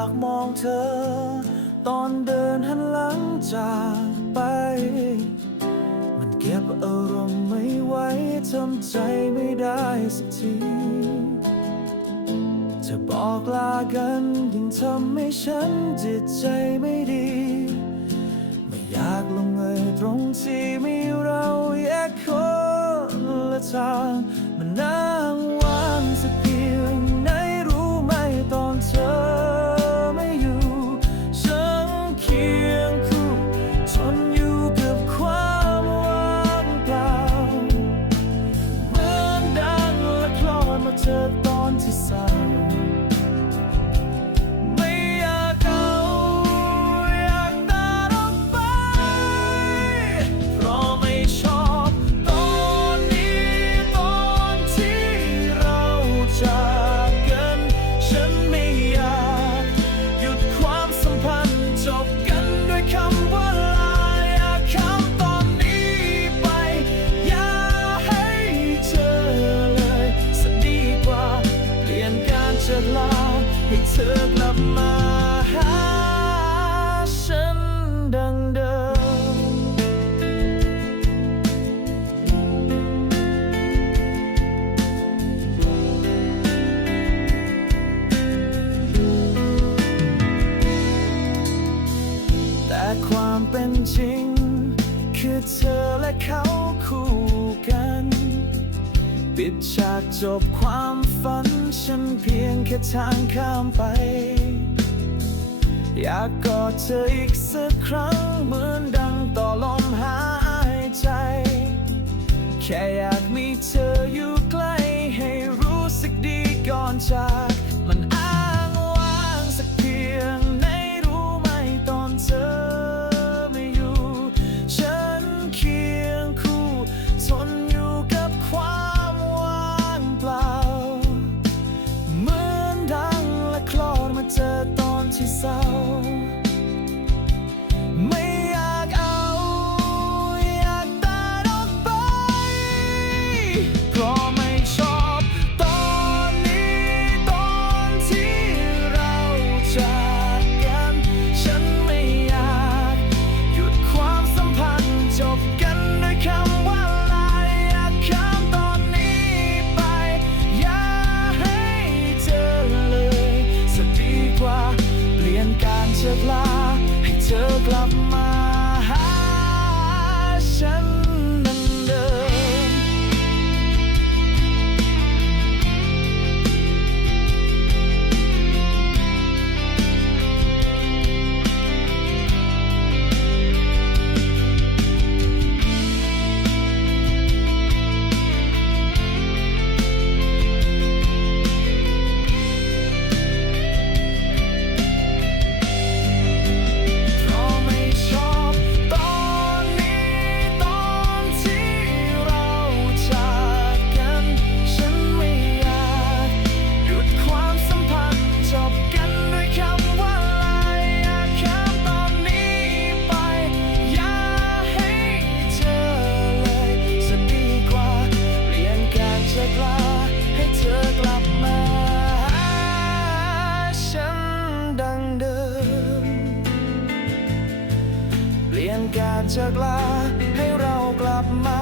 ากมองเธอ ตอนเดินหันหลังจากไป มันเก็บอารมณ์ไม่ไหวทำใจไม่ได้สักที จะบอกลากันยิ่งทำให้ฉันจิตใจไม่ดี ไม่อยากลงเอยตรงที่มีเราแยกคนละทางมันนา ให้เธอกลับมาหาฉันดังเดิม แต่ความเป็นจริง คือเธอและเขา ปิดฉากจบความฝัน ฉันเพียงแค่ทางข้ามไป อยากกอดเธออีกสักครั้งเหมือนดังต่อลมหายใจ แค่อยากมีเธออยู่ใกล้ให้รู้สึกดีก่อนจาก ลาให้เธอกลับมา การจากลาให้เรากลับมา